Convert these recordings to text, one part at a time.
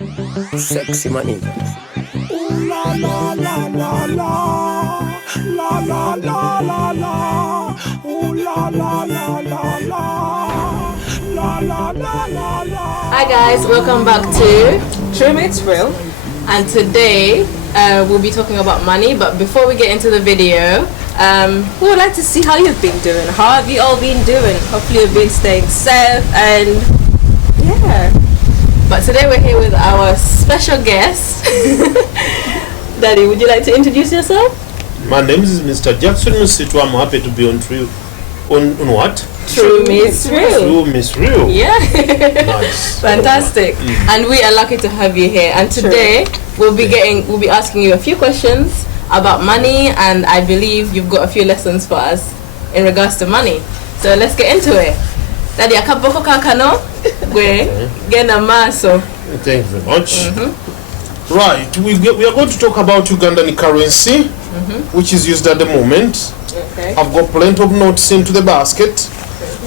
Sexy money. Ooh la la la la la, la la la la la. Ooh la la la la la, la la la la la. Hi guys, welcome back to True Mates Real. and today we'll be talking about money, but before we get into the video, We would like to see how you've been doing. How have you all been doing? Hopefully you've been staying safe and yeah. but today we're here with our special guest. Daddy, would you like to introduce yourself? My name is Mr. Jackson Musitu. I'm happy to be on what? True Miss Real. True Miss Real. Yeah. Nice. Fantastic. And we are lucky to have you here. And today we'll be asking you a few questions about money, and I believe you've got a few lessons for us in regards to money. So let's get into it. Daddy, akaboko kakano we gena maso. Thank you very much. Right, we are going to talk about Ugandan currency, which is used at the moment. Okay. I've got plenty of notes into the basket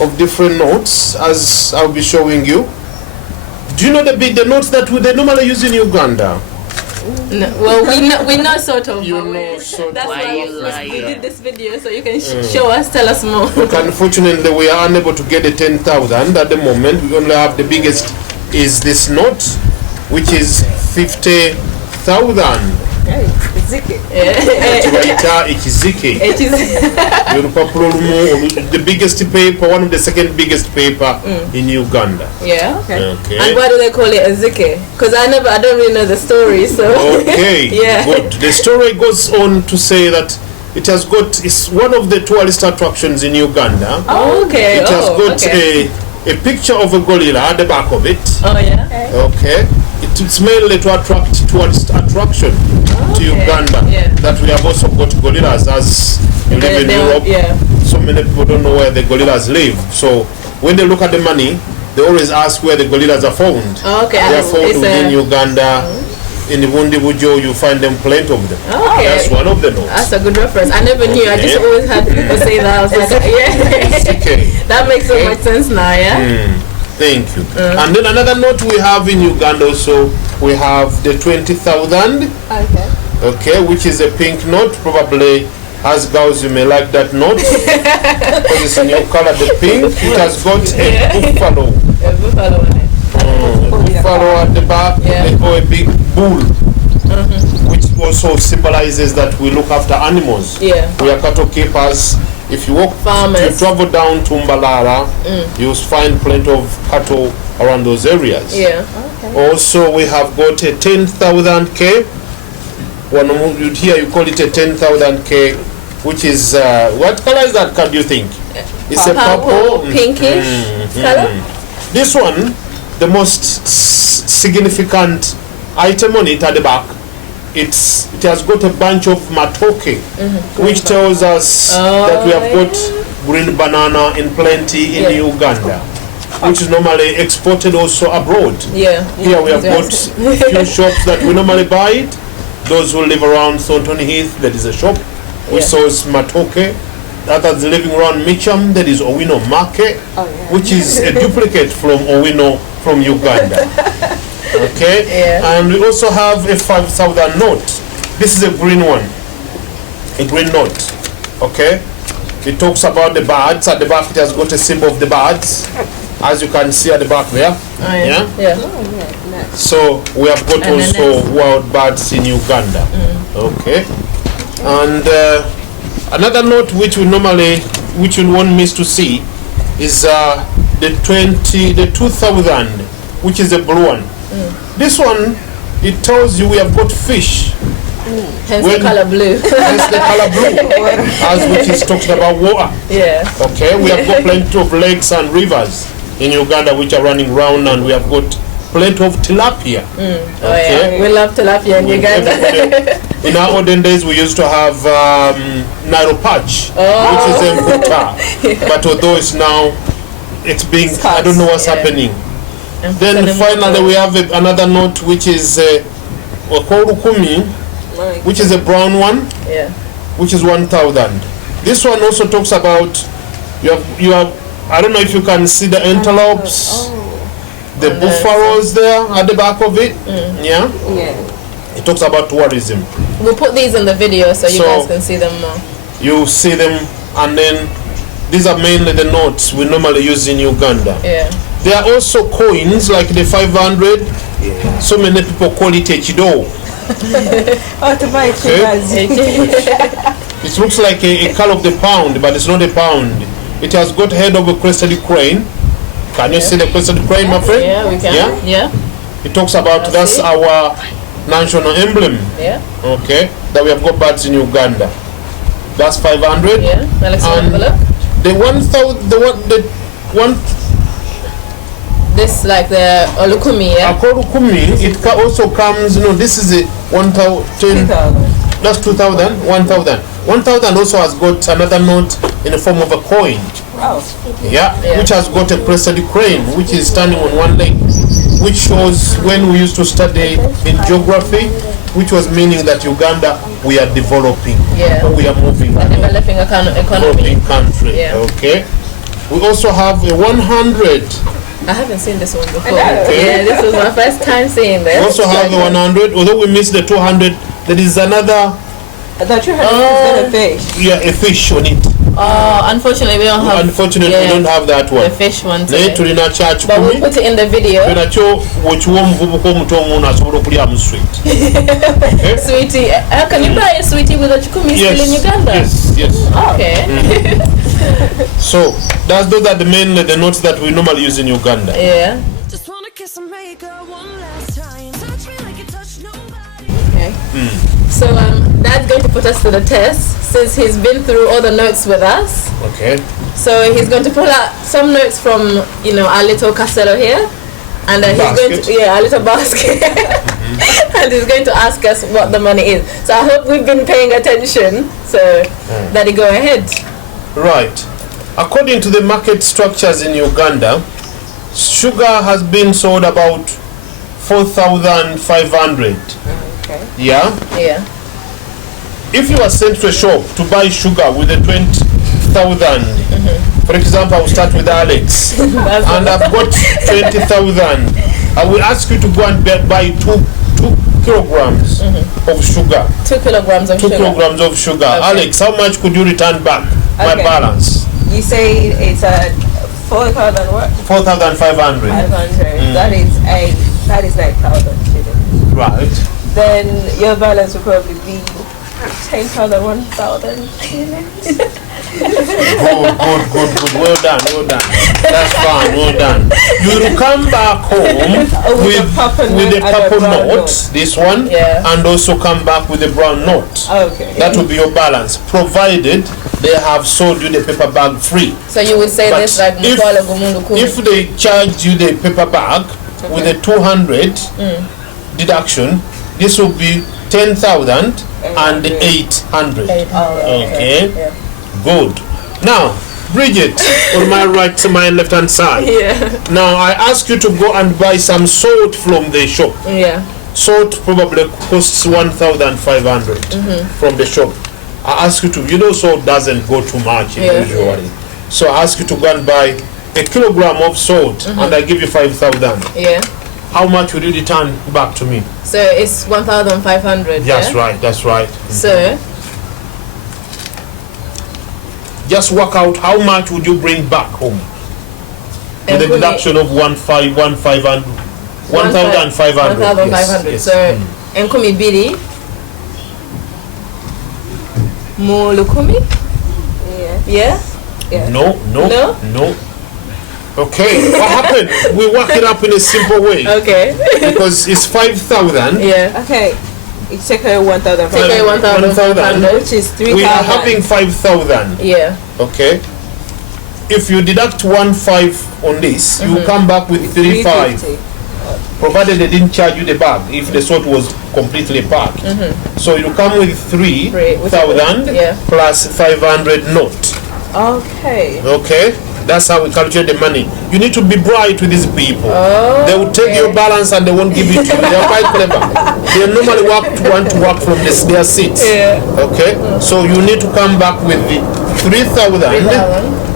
of different notes, as I'll be showing you. Do you know the notes that they normally use in Uganda? No, well, we know sort of. You but know sort of. that's Why why you lie? we did this video, so you can show us, tell us more. Unfortunately, we are unable to get the 10,000 at the moment. We only have the biggest is this note, which is 50,000. Tuwaita ikizike. The biggest paper, one of the second biggest paper in Uganda. Yeah. Okay. And why do they call it a zike? Because I don't really know the story, so. Okay, Yeah. good. The story goes on to say that it's one of the tourist attractions in Uganda. Oh, okay. It has got okay. a picture of a gorilla at the back of it. Oh, yeah. Okay. It's mainly to attract tourist attraction to Uganda. Yeah. That we have also got gorillas, as you live in Europe. Yeah. So many people don't know where the gorillas live. So when they look at the money, they always ask where the gorillas are found. Oh, okay. They are And found it's within a- Uganda. In the Bundibujo, you find them plenty of them. Oh, okay. That's one of the notes. That's a good reference. I never knew. I just Okay. always had people say that. I was like, yeah. Okay. That makes so much sense now, yeah? Thank you. And then another note we have in Uganda also, we have the 20,000. Okay. Okay, which is a pink note. Probably as girls you may like that note because it's in your color, the pink. It has got a buffalo. A buffalo on it. A buffalo at the back, Yeah. or a big bull, which also symbolizes that we look after animals. Yeah. We are cattle keepers. If you walk, Farmers. you travel down to Mbalala, you'll find plenty of cattle around those areas. Yeah. Also, we have got a 10,000K. Here you call it a 10,000K, which is, what color is that card, do you think? It's a purple. Pinkish color. This one, the most significant item on it at the back, it has got a bunch of matoke, which tells us that we have got green banana in plenty in Uganda, which is normally exported also abroad. Yeah. Here we have got a few shops that we normally buy it. Those who live around Thornton Heath, there is a shop which sells matoke. Others living around Mitcham, there is Owino Market, which is a duplicate from Owino from Uganda. Okay? Yeah. And we also have a 5,000 note. This is a green one. A green note. Okay? It talks about the birds. At the back it has got a symbol of the birds. As you can see at the back there. Oh, yeah. Yeah. So we have got And also wild birds in Uganda. Okay. And another note which you won't miss to see is the 2,000, which is a blue one. This one, it tells you we have got fish. Hence the color blue. Hence the color blue, as which is talking about water. Yeah. Okay, we have got plenty of lakes and rivers in Uganda which are running round, and we have got plenty of tilapia. Oh, yeah. We love tilapia in Uganda. In our olden days, we used to have Nairo Patch, which is a mputa. But although it's now, I don't know what's happening. Then finally, we have another note which is Okorukumi, which is a brown one, Yeah. which is 1,000. This one also talks about you have. I don't know if you can see the antelopes. the buffaloes there at the back of it. Yeah. Yeah. It talks about tourism. We'll put these in the video so you So- guys can see them more. You see them, and then these are mainly the notes we normally use in Uganda. Yeah. There are also coins like the 500. So many people call it a chido. Oh, to buy It looks like a color of the pound, but it's not a pound. It has got head of a crested crane. Can you see the crested crane, my friend? Yeah, we can. Yeah? Yeah. It talks about that's see. our national emblem. Yeah. Okay, that we have got birds in Uganda. That's 500. Yeah. Now let's have a look. The 1,000, the one This like the olukumi, yeah. Akorukumi, it also comes, this is a 1,000, that's 2,000, 1,000. 1,000 also has got another note in the form of a coin. Wow. Yeah, which has got a crested crane, which is standing on one leg, which shows when we used to study in geography, which was meaning that Uganda, we are developing, Yeah. or we are moving, Developing economy. developing country. Yeah. Okay. We also have a 100. I haven't seen this one before. Okay. Yeah, this was my first time seeing this. We also have a 100. Although we missed the 200, there is another, I thought you had a fish. yeah, a fish on it. Oh, unfortunately we don't have. Unfortunately, we don't have that the one. fish one Naye today. tulina kyaki But we'll kumi. put it in the video. Nakyo bw'okiwa omuvubuka omuto omwono asobola okulya mu sweet. Sweetie, how can you buy a sweetie with a chukumi still in Uganda? Yes. Okay. So those are the notes that we normally use in Uganda. Yeah. Just wanna kiss and make her one last time. Touch me like you touch nobody. Okay. So Dad's going to put us to the test since he's been through all the notes with us. Okay. So he's going to pull out some notes from our little castello here, and he's going to our little basket, and he's going to ask us what the money is. So I hope we've been paying attention. So Daddy, go ahead. Right. According to the market structures in Uganda, sugar has been sold about 4,500. Okay. Yeah. Yeah. If you are sent to a shop to buy sugar with a 20,000, for example, I will start with Alex, and I've got 20,000. I will ask you to go and buy 2 kilograms of sugar. 2 kilograms of 2 sugar. kilograms of sugar. Okay. Alex, how much could you return back? My Okay. balance. You say it's a 4,000 what? 4,500. 500. That is 9,000 shillings. Right. Then your balance will probably be 10,000, 1,000 shillings. Good. Well done. That's fine. Well done. You will come back home With a purple with note the and a purple brown note, note. this one, Yeah. and also come back with the brown note. Okay. That will be your balance, provided they have sold you the paper bag free. So you would say But this like if- Mkwala Gumundu Kumi. If they charge you the paper bag with a 200 deduction, this will be 10,000 and 800. Okay. Yeah. Good. Now, Bridget, on my right to my left hand side. Yeah. Now, I ask you to go and buy some salt from the shop. Yeah. Salt probably costs 1,500 from the shop. I ask you to, salt doesn't go too much usually. So I ask you to go and buy a kilogram of salt and I give you 5,000. Yeah. How much will you return back to me? So it's 1,500. That's right, that's right. So Just work out how much would you bring back home with the deduction of 1,500. 1,500. 1,500. Yes. So enkumi biri mu lukumi. Yeah. Yeah. No. No? Okay, what happened? We work it up in a simple way Okay. because it's 5,000. Yeah. Okay. It's take away 1,500. Take away 1,500. Which is 3,000. We are having 5,000. Yeah. Okay. If you deduct 1,500 on this, you come back with 3,500. 350. Provided they didn't charge you the bag if the salt was completely packed. So you come with 3,000 Yeah. plus 500 note. Okay. Okay? That's how we calculate the money. You need to be bright with these people. They will take your balance and they won't give it to you. They are quite clever. They normally want to work from their seats. Yeah. Okay? So you need to come back with the 3,000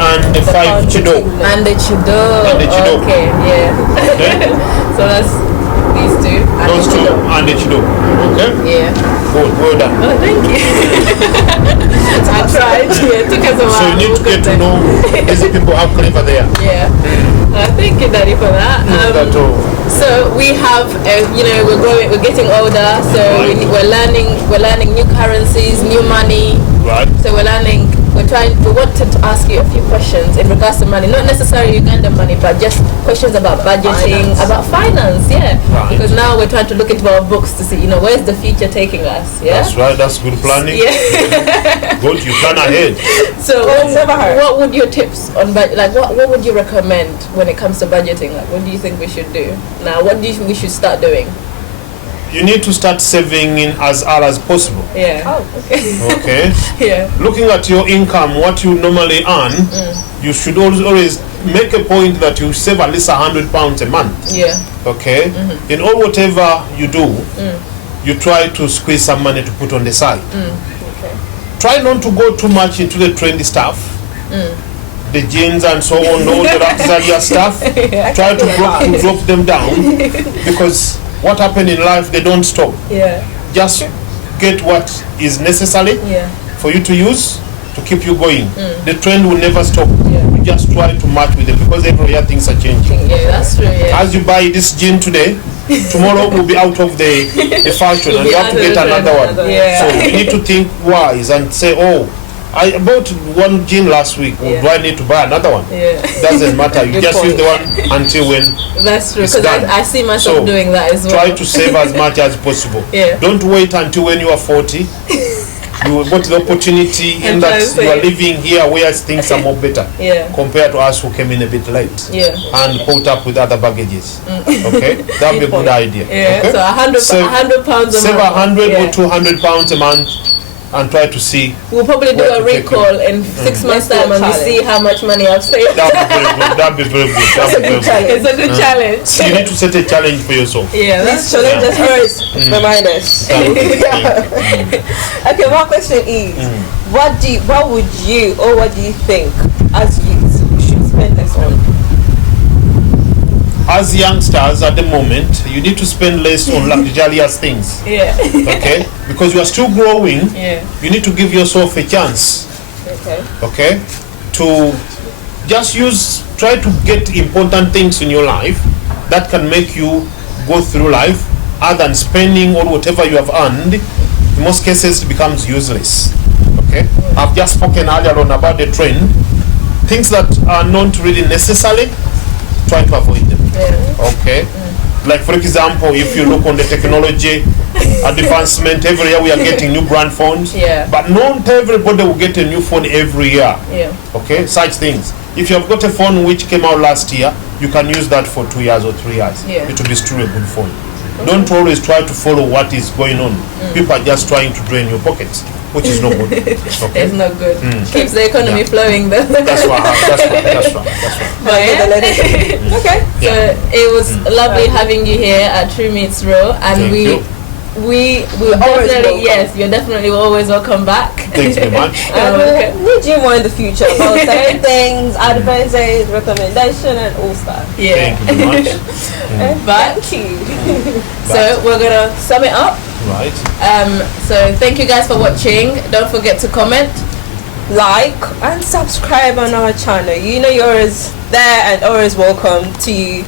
and 5 chido. And the chido. And the chido. Okay, yeah. Okay? So that's these two. And Those the two chido. and the chido. Okay? Yeah. Good, well done. Oh, thank you. I tried. Yeah, it took us a while. So you need to get to Good know these people how clever they are. Yeah. Thank you, Daddy, for that. That's all. So we have, we're getting older. So Right. we're learning new currencies, new money. Right. So we wanted to ask you a few questions in regards to money, not necessarily Ugandan money, but just questions about budgeting, about finance, yeah. Right. Because now we're trying to look into our books to see, where's the future taking us, yeah. That's right. That's good planning. Yeah. Good. You plan ahead. So what would your tips on what would you recommend when it comes to budgeting? Like, what do you think we should do now? What do you think we should start doing? You need to start saving in as early as possible. Yeah. Oh, okay. Okay. Yeah. Looking at your income, what you normally earn, you should always make a point that you save at least £100 a month. Yeah. Okay. In all whatever you do, you try to squeeze some money to put on the side. Okay. Try not to go too much into the trendy stuff, the jeans and so on, all the luxury stuff. Try to drop them down, because what happened in life, they don't stop. Yeah. Just get what is necessary Yeah. for you to use to keep you going. The trend will never stop. Yeah. You just try to match with it, because every year things are changing. Yeah, that's true. Yeah. As you buy this jean today, tomorrow will be out of the fashion and you have to get another one. Yeah. So you need to think wise and say, oh, I bought one jean last week. Yeah. Do I need to buy another one? Yeah. Doesn't matter. You Good just use point. the one until when That's true, it's because done. I see myself So, doing that as well. try to save as much as possible. Yeah. Don't wait until when you are 40. You got the opportunity in And try that to you are save. living here where things are more better Yeah. compared to us who came in a bit late Yeah. and caught up with other baggages. Okay, that would be a good idea. Yeah. Okay? So £100 a Save month. £100 Yeah. or £200 a month and try to see. We'll probably do Where a to take recall in 6 months' Let's do a time and we challenge. see how much money I've saved. That'd be very good. That'd be very good. It's a good challenge. You need to set a challenge for yourself. Yeah, These that's true. challenges always remind us. Okay, my question is, what would you or what do you think as youth we should spend less on? As youngsters at the moment, you need to spend less on luxurious things. Yeah. Okay? Because you are still growing, Yeah. you need to give yourself a chance. Okay. Okay? To just try to get important things in your life that can make you go through life, other than spending or whatever you have earned. In most cases, it becomes useless. Okay? I've just spoken earlier on about the trend. Things that are not really necessary, try to avoid them. Yeah. Okay? Like, for example, if you look on the technology advancement, every year we are getting new brand phones. Yeah. But not everybody will get a new phone every year. Yeah. Okay? Such things. If you have got a phone which came out last year, you can use that for 2 years or 3 years. Yeah. It will be still a good phone. Don't always try to follow what is going on. People are just trying to drain your pockets, which is not good. Okay? It's not good. Keeps the economy Yeah. flowing though. That's right. But yeah. Okay. So it was lovely having you here at True Meets Raw, and Thank you. we will Always definitely, welcome. yes, you're definitely always welcome back. Thanks very much. And Okay. we'll need you more in the future about certain things, advices, recommendation, and all stuff. Yeah. Thank you very much. But Thank you. so we're gonna sum it up. Right. So thank you guys for watching. Don't forget to comment. Like and subscribe on our channel. You know you're always there and always welcome to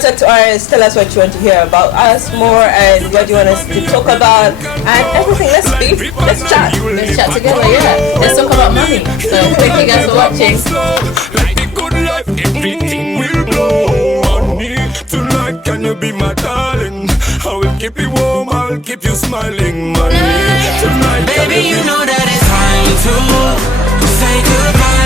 talk to us, tell us what you want to hear about us more and what you want us to talk about and everything. Let's speak, let's chat. Let's chat together, yeah. Let's talk about money. So thank you guys for watching. Like the good life, everything will blow. Money tonight, can you be my darling? I will keep you warm, I'll keep you smiling. Money tonight, Baby, you know that it's time to say goodbye.